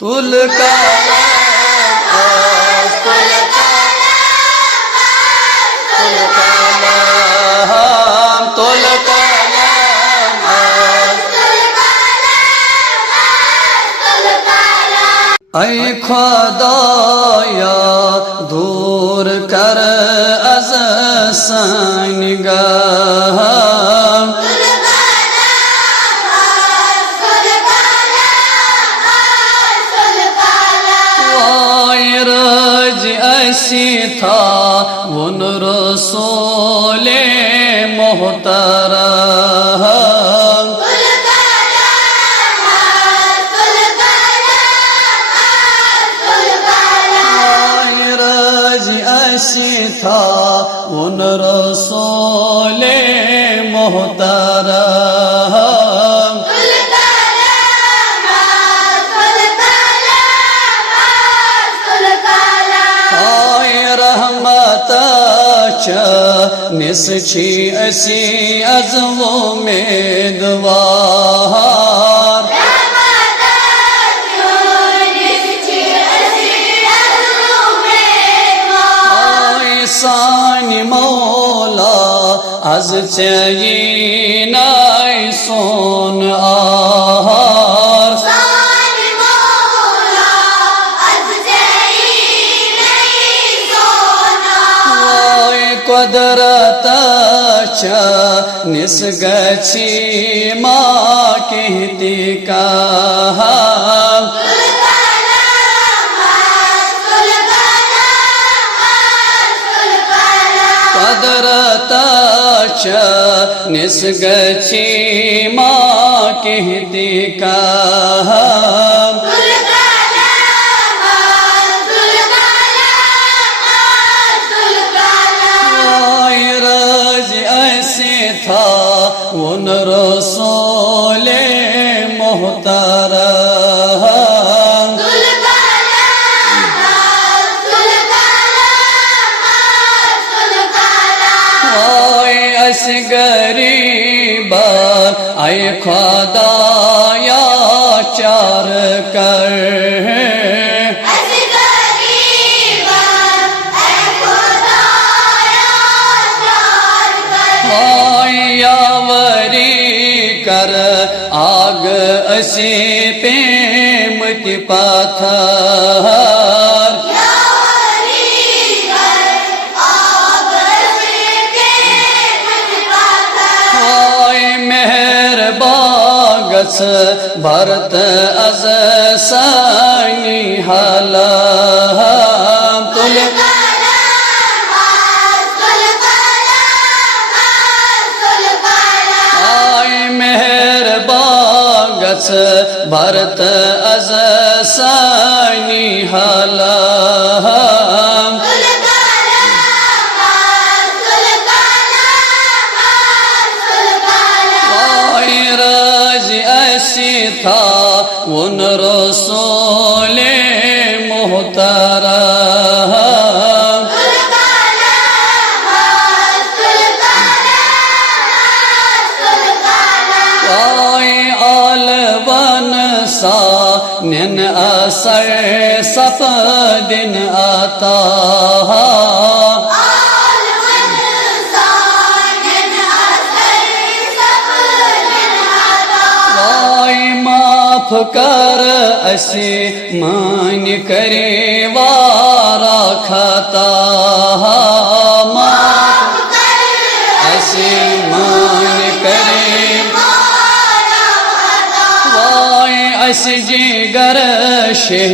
तुल कालाम तुल कालाम तुल कालाम ऐ खुदाया दूर कर अज़ निगाह ऐसी था उन रसूले मोहतरम ऐसी था उन रसूले मोहतरम निसछी असी अज़मो उम्मीदवार सानी मौला अज चाहिए नाई सोन आहार कुदरत निसगछी माँ कहती कहा कुदरत निसगछी माँ कहती कहा उन रसूले मोहतरम गरीब आए खुदाया चार कर कर आग असी पेमत पाथर मेहर बागस भरत अज साई हाला तुल भरत अज साई हाला राज ऐसी था उन रसूले मोहतरम निन असर सफ दिन आता माफ कर असी मान करे वारा खाता माफ असी मान करे जिगर शे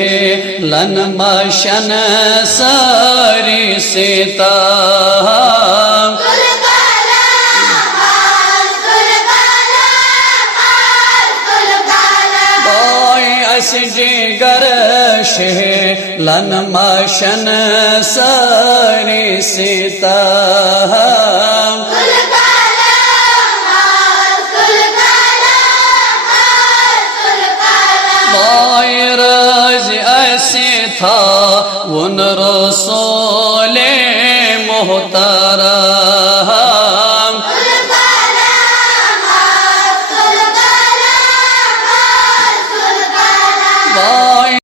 लन मशन सारी सीता जिगर शे लन मशन सारी सीता था उन रसूल